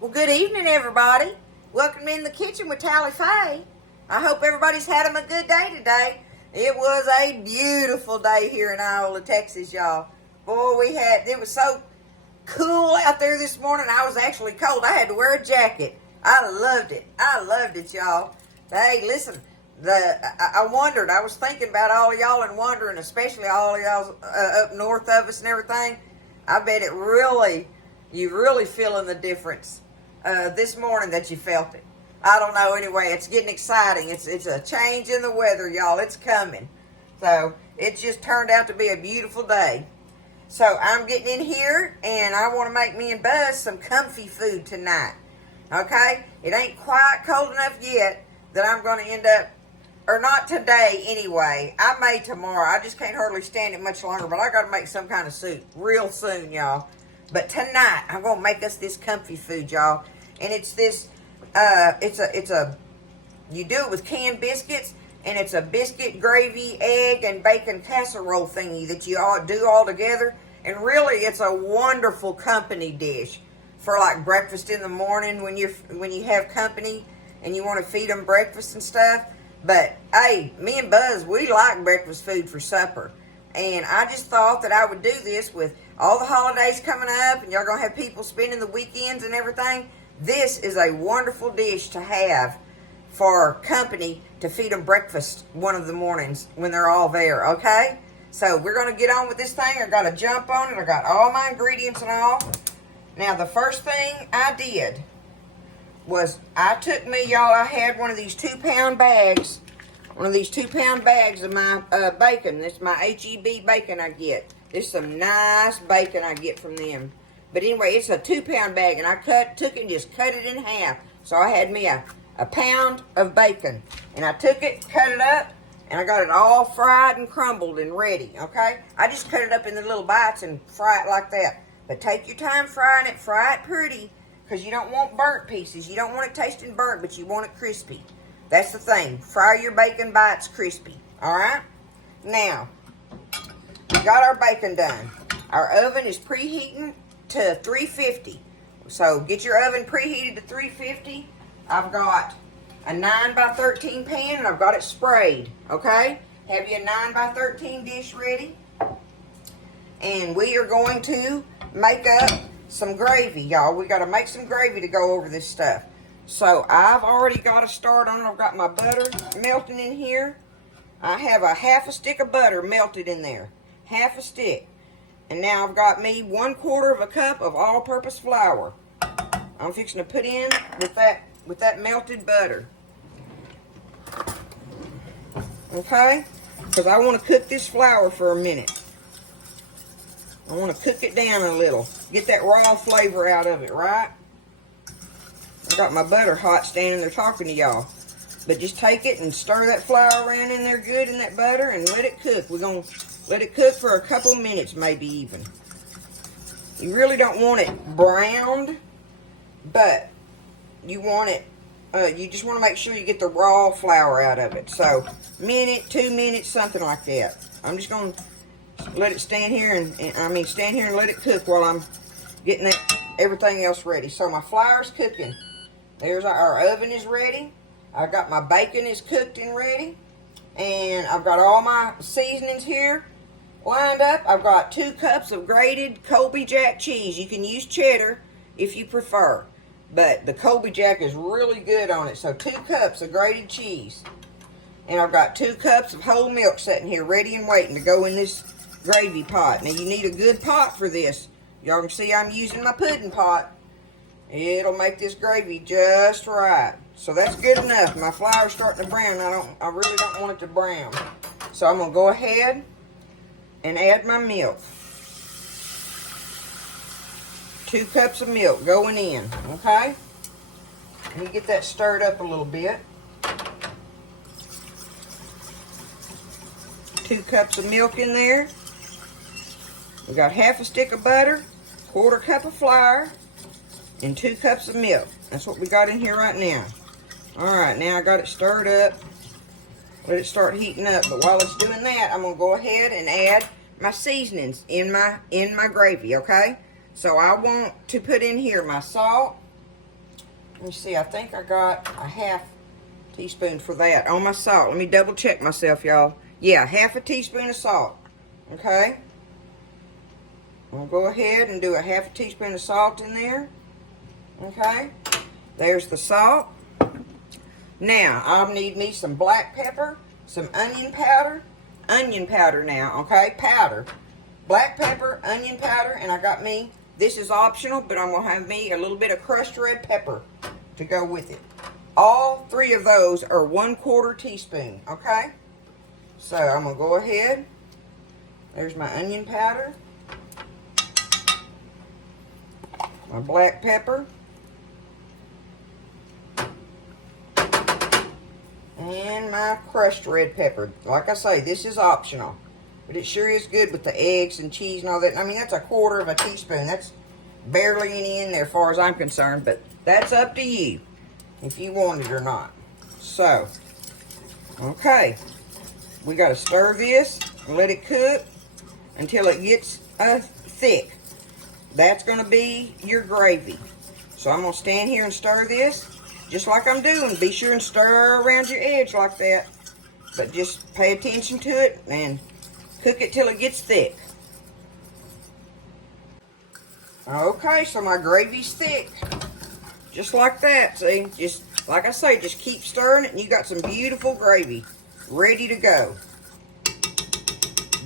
Well, good evening, everybody. Welcome in the kitchen with Tally Faye. I hope everybody's had a good day today. It was a beautiful day here in Iola, Texas, y'all. Boy, it was so cool out there this morning. I was actually cold. I had to wear a jacket. I loved it. I loved it, y'all. Hey, listen, I wondered. I was thinking about all of y'all and wondering, especially all of y'all up north of us and everything. I bet you really feeling the difference this morning that you felt it. I don't know. Anyway, it's getting exciting. It's a change in the weather, y'all. It's coming. So it just turned out to be a beautiful day. So I'm getting in here, and I want to make me and Buzz some comfy food tonight. Okay? It ain't quite cold enough yet that I'm going to end up, or not today anyway. I may tomorrow. I just can't hardly stand it much longer, but I got to make some kind of soup real soon, y'all. But tonight, I'm going to make us this comfy food, y'all. And it's this, you do it with canned biscuits, and it's a biscuit, gravy, egg, and bacon casserole thingy that you all do all together. And really, it's a wonderful company dish for like breakfast in the morning when you have company and you want to feed them breakfast and stuff. But hey, me and Buzz, we like breakfast food for supper. And I just thought that I would do this with all the holidays coming up, and y'all gonna have people spending the weekends and everything. This is a wonderful dish to have for company to feed them breakfast one of the mornings when they're all there, okay? So we're gonna get on with this thing. I gotta jump on it. I got all my ingredients and all. Now the first thing I did was I had one of these 2-pound bags. One of these 2-pound bags of my bacon. This is my H-E-B bacon I get. This is some nice bacon I get from them. But anyway, it's a 2-pound bag, and I took it and just cut it in half. So I had me a pound of bacon. And I took it, cut it up, and I got it all fried and crumbled and ready, okay? I just cut it up into little bites and fry it like that. But take your time frying it. Fry it pretty, because you don't want burnt pieces. You don't want it tasting burnt, but you want it crispy. That's the thing. Fry your bacon bites crispy. Alright? Now, we got our bacon done. Our oven is preheating to 350. So get your oven preheated to 350. I've got a 9x13 pan, and I've got it sprayed. Okay? Have you a 9x13 dish ready? And we are going to make up some gravy, y'all. We got to make some gravy to go over this stuff. So I've already got a start on it. I've got my butter melting in here. I have a half a stick of butter melted in there. Half a stick. And now I've got me 1/4 cup of all-purpose flour. I'm fixing to put in with that melted butter. Okay? Because I want to cook this flour for a minute. I want to cook it down a little. Get that raw flavor out of it, right? I got my butter hot standing there talking to y'all. But just take it and stir that flour around in there good in that butter and let it cook. We're going to let it cook for a couple minutes, maybe even. You really don't want it browned, but you want it, you just want to make sure you get the raw flour out of it. So, minute, 2 minutes, something like that. I'm just going to let it stand here and let it cook while I'm getting everything else ready. So my flour's cooking. There's our oven is ready. I got my bacon is cooked and ready. And I've got all my seasonings here lined up. I've got 2 cups of grated Colby Jack cheese. You can use cheddar if you prefer. But the Colby Jack is really good on it. So 2 cups of grated cheese. And I've got 2 cups of whole milk sitting here ready and waiting to go in this gravy pot. Now you need a good pot for this. Y'all can see I'm using my pudding pot. It'll make this gravy just right. So that's good enough. My flour's starting to brown. I really don't want it to brown. So I'm gonna go ahead and add my milk. 2 cups of milk going in, okay? Let me get that stirred up a little bit. 2 cups of milk in there. We got half a stick of butter, 1/4 cup of flour, and 2 cups of milk. That's what we got in here right now. Alright, now I got it stirred up. Let it start heating up. But while it's doing that, I'm going to go ahead and add my seasonings in my gravy, okay? So I want to put in here my salt, Let me see, I think I got a half teaspoon for that on my salt. Let me double check myself, y'all. Yeah, half a teaspoon of salt. Okay? I'll go ahead and do a half a teaspoon of salt in there. Okay? There's the salt. Now, I'll need me some black pepper, some onion powder. Onion powder now, okay? Powder. Black pepper, onion powder, and I got me, this is optional, but I'm going to have me a little bit of crushed red pepper to go with it. All three of those are 1/4 teaspoon, okay? So I'm going to go ahead. There's my onion powder. My black pepper. And my crushed red pepper. Like I say, this is optional. But it sure is good with the eggs and cheese and all that. I mean, that's 1/4 teaspoon. That's barely any in there as far as I'm concerned. But that's up to you if you want it or not. So, okay. We got to stir this and let it cook until it gets thick. That's going to be your gravy. So I'm going to stand here and stir this just like I'm doing. Be sure and stir around your edge like that. But just pay attention to it and cook it till it gets thick. Okay, so my gravy's thick. Just like that, see? Just, like I say, just keep stirring it and you got some beautiful gravy ready to go.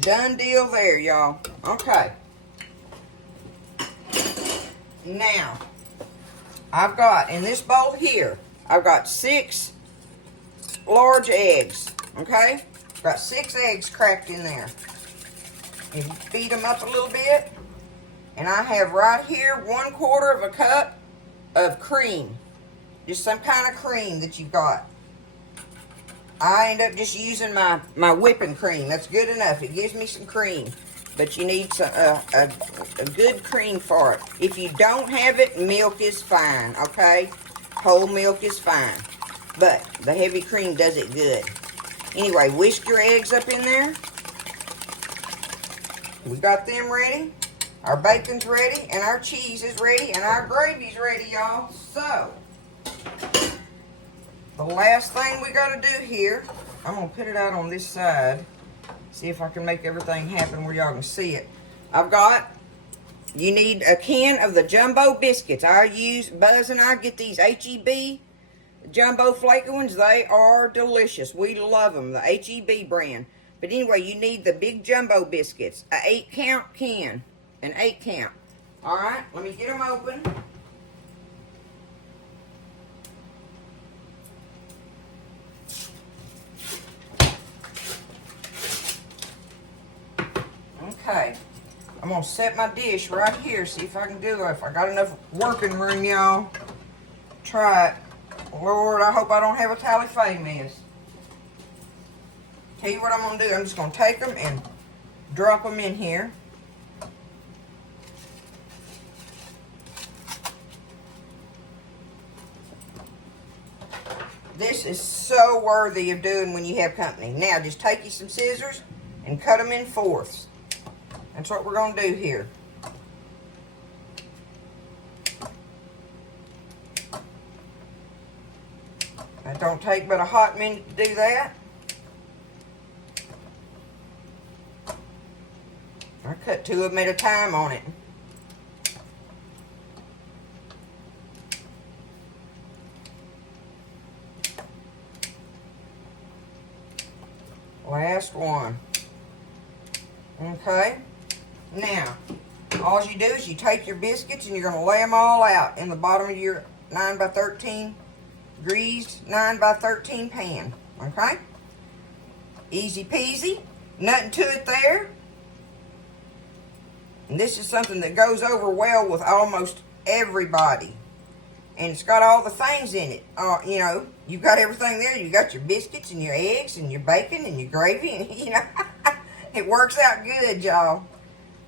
Done deal there, y'all. Okay. Now, I've got, in this bowl here, I've got 6 large eggs, okay? Got 6 eggs cracked in there. And you beat them up a little bit. And I have right here 1/4 cup of cream. Just some kind of cream that you've got. I end up just using my whipping cream. That's good enough. It gives me some cream. But you need some, a good cream for it. If you don't have it, milk is fine, okay? Whole milk is fine. But the heavy cream does it good. Anyway, whisk your eggs up in there. We got them ready. Our bacon's ready, and our cheese is ready, and our gravy's ready, y'all. So, the last thing we got to do here, I'm going to put it out on this side. See if I can make everything happen where y'all can see it. You need a can of the jumbo biscuits. Buzz and I get these H-E-B jumbo flaky ones. They are delicious. We love them, the H-E-B brand. But anyway, you need the big jumbo biscuits, an 8-count can, an 8-count. All right, let me get them open. Okay, I'm going to set my dish right here, see if I can do it. If I got enough working room, y'all. Try it. Lord, I hope I don't have a tally-fay mess. Tell you what I'm going to do. I'm just going to take them and drop them in here. This is so worthy of doing when you have company. Now, just take you some scissors and cut them in fourths. That's what we're going to do here. That don't take but a hot minute to do that. I cut 2 of them at a time on it. Last one. Okay. Now, all you do is you take your biscuits and you're going to lay them all out in the bottom of your 9x13 greased 9x13 pan. Okay? Easy peasy. Nothing to it there. And this is something that goes over well with almost everybody. And it's got all the things in it. You know, you've got everything there. You got your biscuits and your eggs and your bacon and your gravy. And, you know, it works out good, y'all.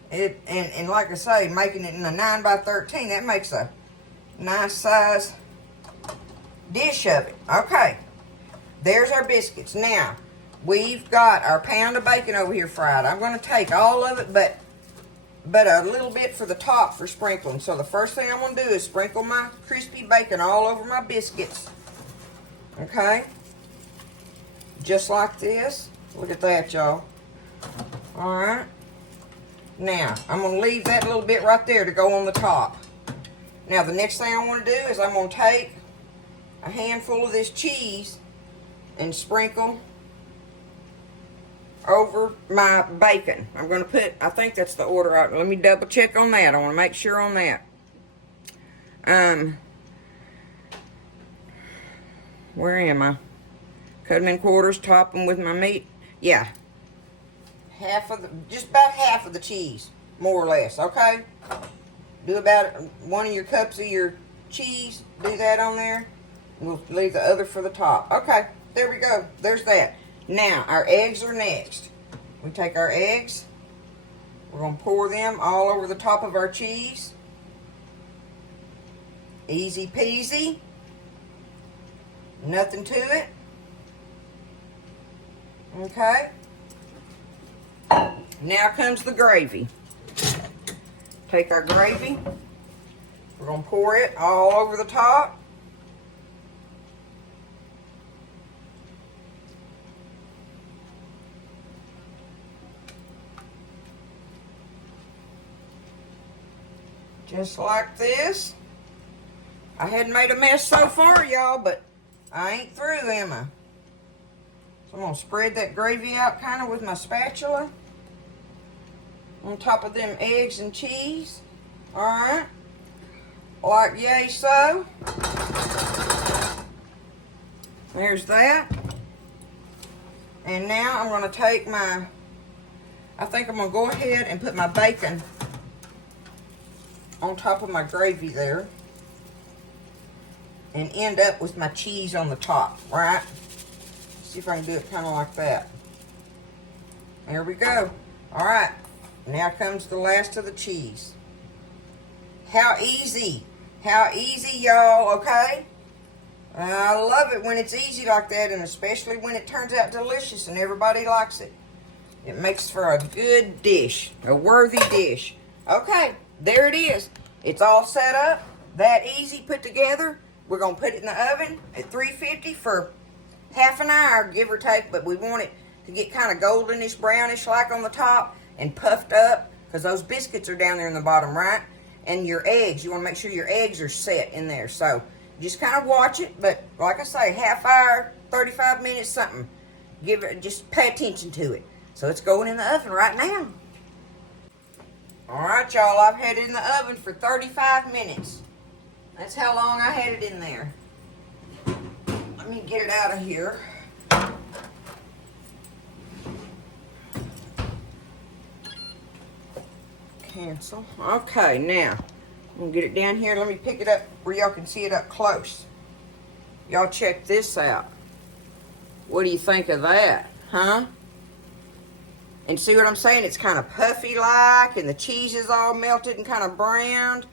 And like I say, making it in a 9x13, that makes a nice size dish of it. Okay. There's our biscuits. Now, we've got our pound of bacon over here fried. I'm going to take all of it but but a little bit for the top for sprinkling. So the first thing I'm going to do is sprinkle my crispy bacon all over my biscuits. Okay? Just like this. Look at that, y'all. Alright. Now, I'm going to leave that little bit right there to go on the top. Now, the next thing I want to do is I'm going to take a handful of this cheese and sprinkle over my bacon. I'm going to put, I think that's the order. Let me double check on that. I want to make sure on that. Where am I? Cut them in quarters, top them with my meat. Yeah. Just about half of the cheese, more or less, okay? Do about 1 of your cups of your cheese. Do that on there. We'll leave the other for the top. Okay, there we go. There's that. Now, our eggs are next. We take our eggs. We're going to pour them all over the top of our cheese. Easy peasy. Nothing to it. Okay. Now comes the gravy. Take our gravy. We're going to pour it all over the top. Just like this. I hadn't made a mess so far, y'all, but I ain't through, am I? So I'm going to spread that gravy out kind of with my spatula on top of them eggs and cheese. Alright. Like yay so. There's that. And now I'm going to take my, I think I'm going to go ahead and put my bacon on top of my gravy there. And end up with my cheese on the top, right? See if I can do it kind of like that. There we go. Alright. Now comes the last of the cheese. How easy. How easy, y'all, okay? I love it when it's easy like that, and especially when it turns out delicious and everybody likes it. It makes for a good dish, a worthy dish. Okay, there it is. It's all set up, that easy put together. We're going to put it in the oven at 350 for half an hour, give or take, but we want it to get kind of goldenish, brownish like on the top and puffed up because those biscuits are down there in the bottom, right? And your eggs, you want to make sure your eggs are set in there. So just kind of watch it, but like I say, half hour, 35 minutes, something. Give it, just pay attention to it. So it's going in the oven right now. All right, y'all, I've had it in the oven for 35 minutes. That's how long I had it in there. Let me get it out of here. Cancel. Okay, now, I'm going to get it down here. Let me pick it up where y'all can see it up close. Y'all check this out. What do you think of that? Huh? And see what I'm saying? It's kind of puffy-like, and the cheese is all melted and kind of browned.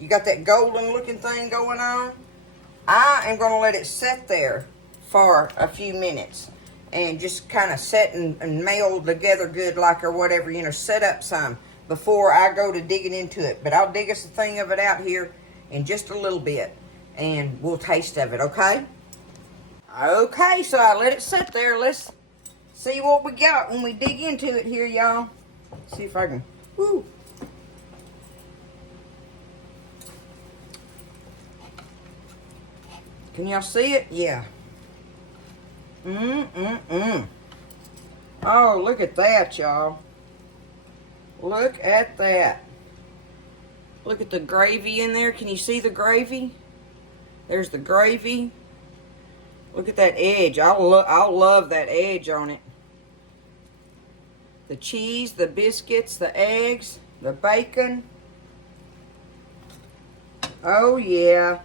You got that golden looking thing going on. I am going to let it sit there for a few minutes and just kind of set and meld together good like or whatever, you know, set up some before I go to digging into it. But I'll dig us a thing of it out here in just a little bit and we'll taste of it, okay? Okay, so I let it sit there. Let's see what we got when we dig into it here, y'all. See if I can, woo. Can y'all see it? Yeah. Oh, look at that, y'all. Look at that. Look at the gravy in there. Can you see the gravy? There's the gravy. Look at that edge. I'll love that edge on it. The cheese, the biscuits, the eggs, the bacon. Oh, yeah.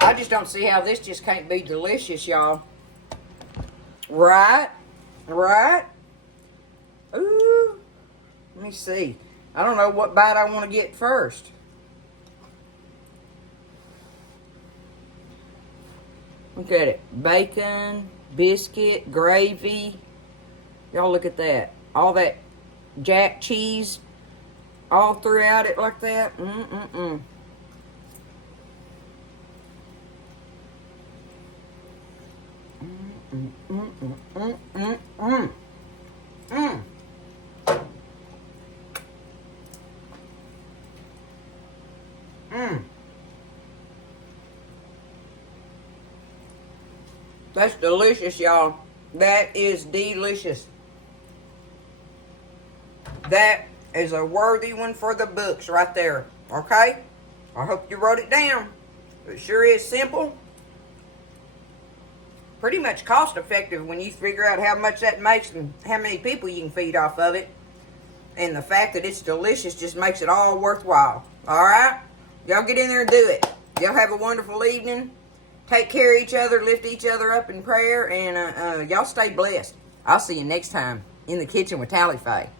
I just don't see how this just can't be delicious, y'all. Right? Right? Ooh. Let me see. I don't know what bite I want to get first. Look at it. Bacon, biscuit, gravy. Y'all look at that. All that jack cheese all throughout it like that. Mm-mm-mm. That's delicious, y'all. That is delicious. That is a worthy one for the books right there. Okay? I hope you wrote it down. It sure is simple. Pretty much cost effective when you figure out how much that makes and how many people you can feed off of it. And the fact that it's delicious just makes it all worthwhile. Alright? Y'all get in there and do it. Y'all have a wonderful evening. Take care of each other, lift each other up in prayer, and y'all stay blessed. I'll see you next time in the kitchen with Tally Faye.